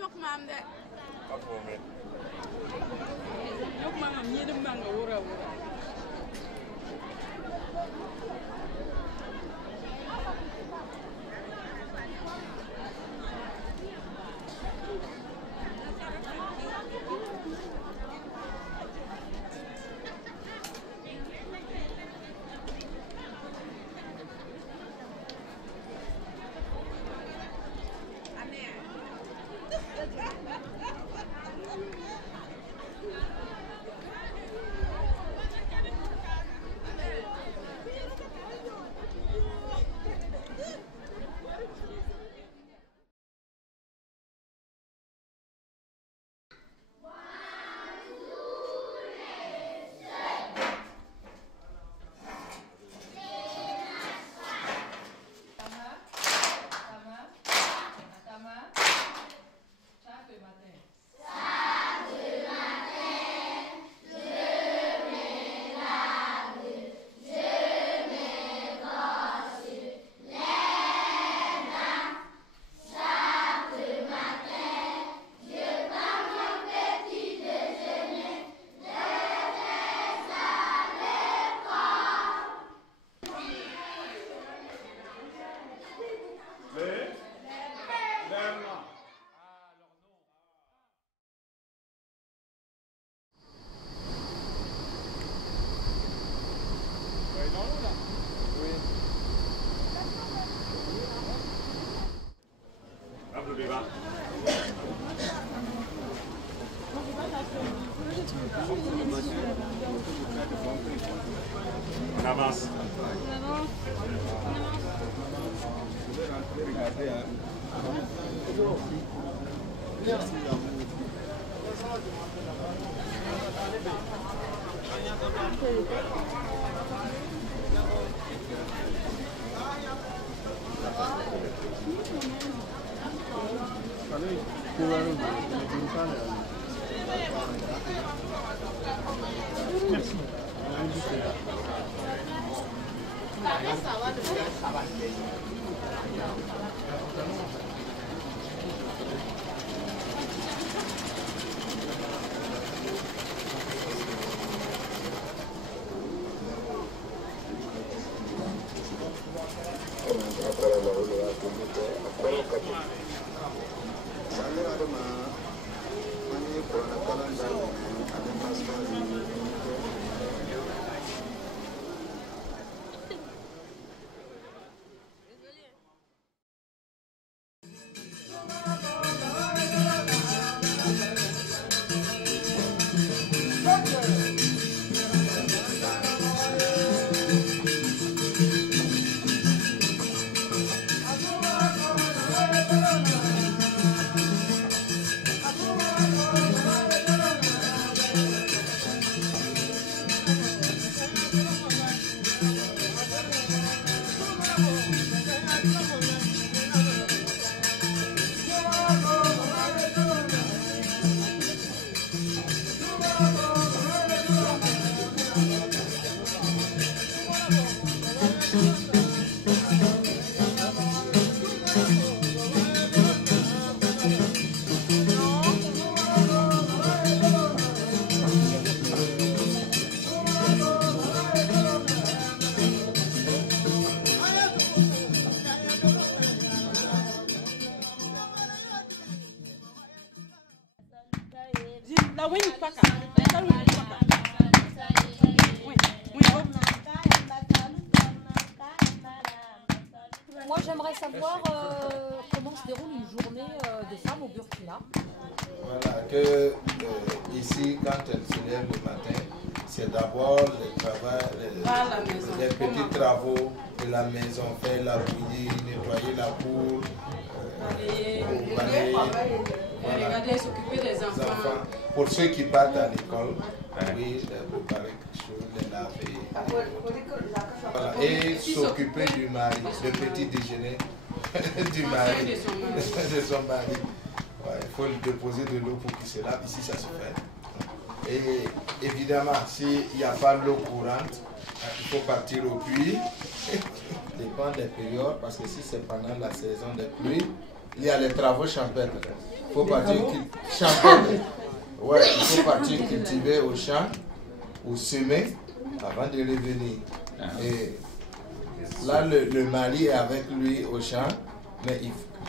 yok maam de. Yok maam yedim ben de uğra. On avance. Merci. Moi, j'aimerais savoir comment se déroule une journée des femmes au Burkina. Voilà, que ici, quand elles se lèvent le matin, c'est d'abord le travail, les petits travaux de la maison, faire la bouillie, nettoyer la cour, balayer, regarder, s'occuper des enfants. Pour ceux qui partent à l'école, oui, de préparer quelque chose, de laver. Voilà. Et s'occuper du mari, le petit déjeuner du mari, de son mari. Ouais, il faut lui déposer de l'eau pour qu'il se lave. Ici, ça se fait. Et évidemment, s'il n'y a pas l'eau courante, il faut partir au puits. Dépend des périodes, parce que si c'est pendant la saison des pluies, il y a les travaux champêtres. Il faut partir champêtre. Ouais, il faut partir cultiver au champ ou semer avant de revenir. Et là, le mari est avec lui au champ, mais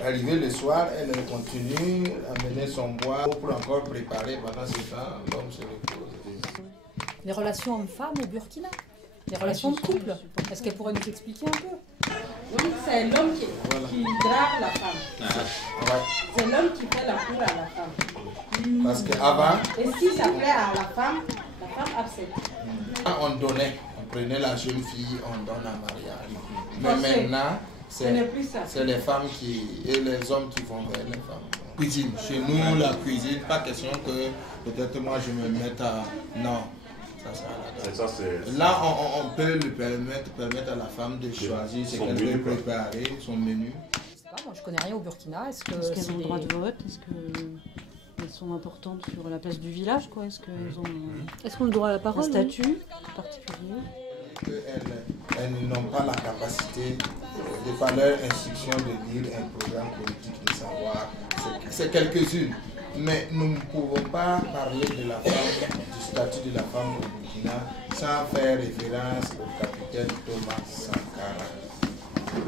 arrivé le soir, elle continue à mener son bois pour encore préparer pendant ce temps, l'homme se repose. Les relations hommes-femmes au Burkina, les relations de couple. Est-ce qu'elle pourrait nous expliquer un peu? Donc c'est l'homme qui drague la femme. Ouais. C'est l'homme qui fait la cour à la femme. Parce qu'avant, Et si ça plaît à la femme accepte. on donnait, on prenait la jeune fille, on donne en mariage. Mais Forcé. maintenant, Ce n'est plus ça. c'est les femmes et les hommes qui vont vers les femmes. Cuisine. Chez nous, la cuisine, pas question que peut-être moi je me mette à... Non. Là, on peut lui permettre à la femme de choisir ce qu'elle veut préparer, son menu. Je sais pas, moi je connais rien au Burkina. Est-ce Est-ce qu'elles ont le droit de vote? Est-ce qu'elles sont importantes sur la place du village, quoi? Est-ce qu'elles ont qu'on a le droit à la un parole? statut particulier? Elles n'ont pas la capacité, de par leur instruction, de lire un programme politique, de savoir. C'est quelques-unes. Mais nous ne pouvons pas parler de la femme, du statut de la femme au Burkina, sans faire référence au capitaine Thomas Sankara.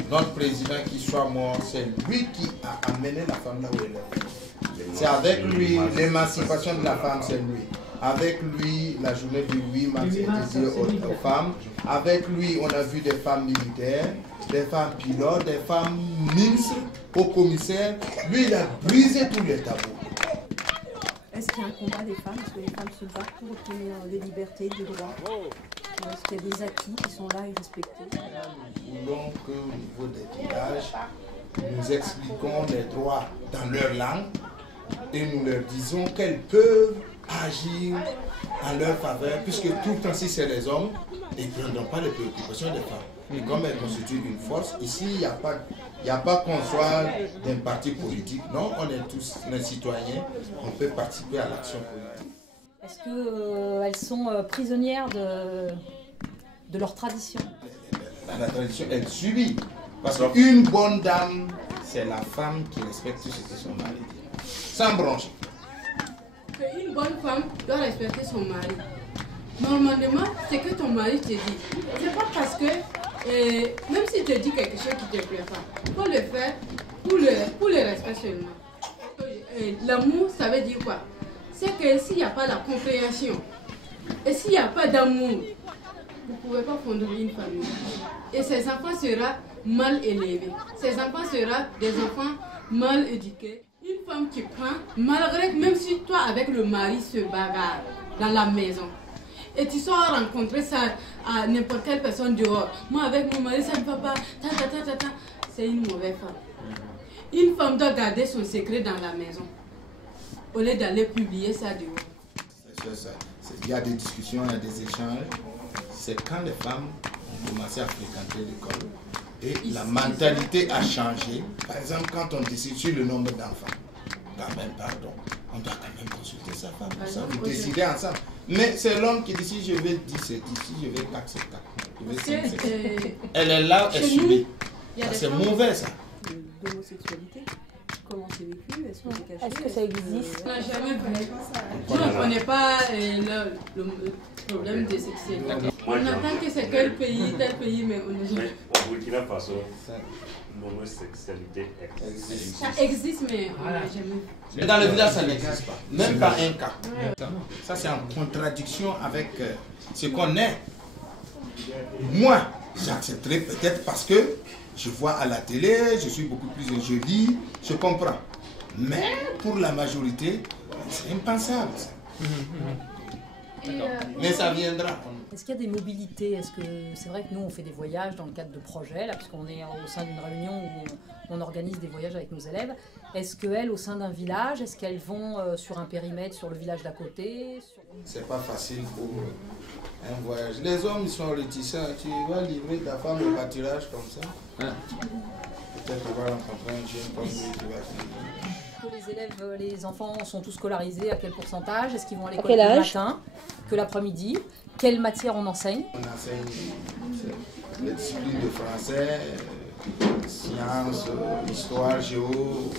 Notre président qui soit mort, c'est lui qui a amené la femme là où elle est. C'est avec lui, l'émancipation de la femme, c'est lui. Avec lui, la journée du 8 mars est dédiée aux femmes. Avec lui, on a vu des femmes militaires, des femmes pilotes, des femmes ministres, hauts commissaires. Lui, il a brisé tous les tabous. Est-ce qu'il y a un combat des femmes? Est-ce que les femmes se battent pour obtenir des libertés, des droits? Est-ce qu'il y a des acquis qui sont là et respectés? Nous voulons qu'au niveau des villages, nous expliquons les droits dans leur langue et nous leur disons qu'elles peuvent agir en leur faveur, puisque tout le temps, si c'est les hommes, ils ne prendront pas les préoccupations des femmes. Et comme elles constituent une force, ici, il n'y a pas qu'on soit d'un parti politique. Non, on est tous des citoyens, on peut participer à l'action politique. Est-ce qu'elles sont prisonnières de leur tradition? La tradition, elle subit. Parce qu'une bonne dame, c'est la femme qui respecte tout ce que son mari dit. Sans broncher. Une bonne femme doit respecter son mari. Normalement, c'est que ton mari te dit. C'est pas parce que, même s'il te dit quelque chose qui ne te plaît pas, il faut le faire pour le respect seulement. L'amour, ça veut dire quoi? C'est que s'il n'y a pas la compréhension, et s'il n'y a pas d'amour, vous ne pouvez pas fonder une famille. Et ces enfants seront mal élevés. Ces enfants seront des enfants mal éduqués. Une femme qui prend, malgré que même si toi avec le mari se bagarre dans la maison, et tu sors rencontrer ça à n'importe quelle personne dehors, moi avec mon mari ça ne va pas, c'est une mauvaise femme. Une femme doit garder son secret dans la maison, au lieu d'aller publier ça dehors. Il y a des discussions, il y a des échanges. C'est quand les femmes ont commencé à fréquenter l'école et la mentalité a changé. Par exemple, quand on décide sur le nombre d'enfants, quand même, pardon, on doit quand même consulter sa femme pour ça, vous décidez ensemble. Mais c'est l'homme qui décide, je vais 10, c'est 10, je vais 4, c'est 4. Je vais 5, c'est 5. Elle est là, elle subit. C'est mauvais ça. L'homosexualité, comment c'est vécu? Est-ce que c'est caché? Est-ce que ça existe? On n'a jamais vu. Nous, on ne connaît pas le problème de sexualité. On entend que c'est tel pays, mais on ne sait pas. Au Burkina Faso, l'homosexualité existe. Ça existe, mais on n'a jamais vu. Mais dans le village, ça n'existe pas. Même pas un cas. Ça, c'est en contradiction avec ce qu'on est. Moi, j'accepterai peut-être parce que je vois à la télé, je suis beaucoup plus joli, je comprends. Mais pour la majorité, c'est impensable. Ça. Mais ça viendra. Est-ce qu'il y a des mobilités? Est-ce que c'est vrai que nous on fait des voyages dans le cadre de projets, là, puisqu'on est au sein d'une réunion où on organise des voyages avec nos élèves. Est-ce qu'elles, au sein d'un village, est-ce qu'elles vont sur un périmètre, sur le village d'à côté? C'est pas facile pour un voyage. Les hommes ils sont réticents. Tu vas livrer ta femme au pâturage comme ça. Peut-être qu'on va rencontrer un jeune comme lui qui va finir. Les élèves, les enfants sont tous scolarisés à quel pourcentage? Est-ce qu'ils vont à l'école que le matin, que l'après-midi? Quelle matière on enseigne? On enseigne les disciplines de français, sciences, histoire, géo,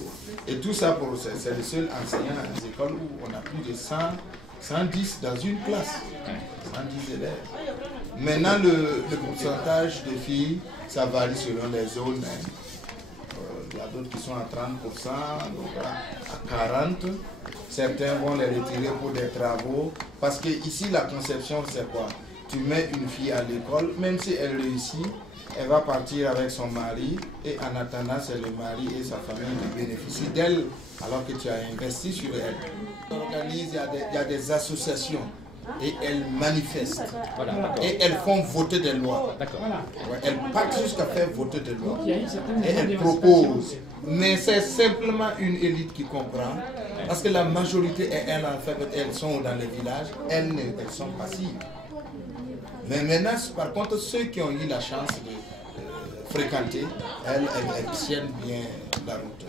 et tout ça, c'est le seul enseignant à des écoles où on a plus de 110 dans une classe, 110 élèves. Maintenant, le pourcentage de filles, ça varie selon les zones. Il y a d'autres qui sont à 30%, d'autres à 40%. Certains vont les retirer pour des travaux. Parce que ici, la conception, c'est quoi? Tu mets une fille à l'école, même si elle réussit, elle va partir avec son mari. Et en attendant, c'est le mari et sa famille qui bénéficient d'elle, alors que tu as investi sur elle. On organise, il y a des associations. Et elles manifestent. Voilà, et elles font voter des lois. D'accord. Ouais, elles partent jusqu'à faire voter des lois. Et elles proposent. Mais c'est simplement une élite qui comprend. Parce que la majorité, elles sont dans les villages, elles sont passives. Mais maintenant, par contre, ceux qui ont eu la chance de fréquenter, elles tiennent bien la route.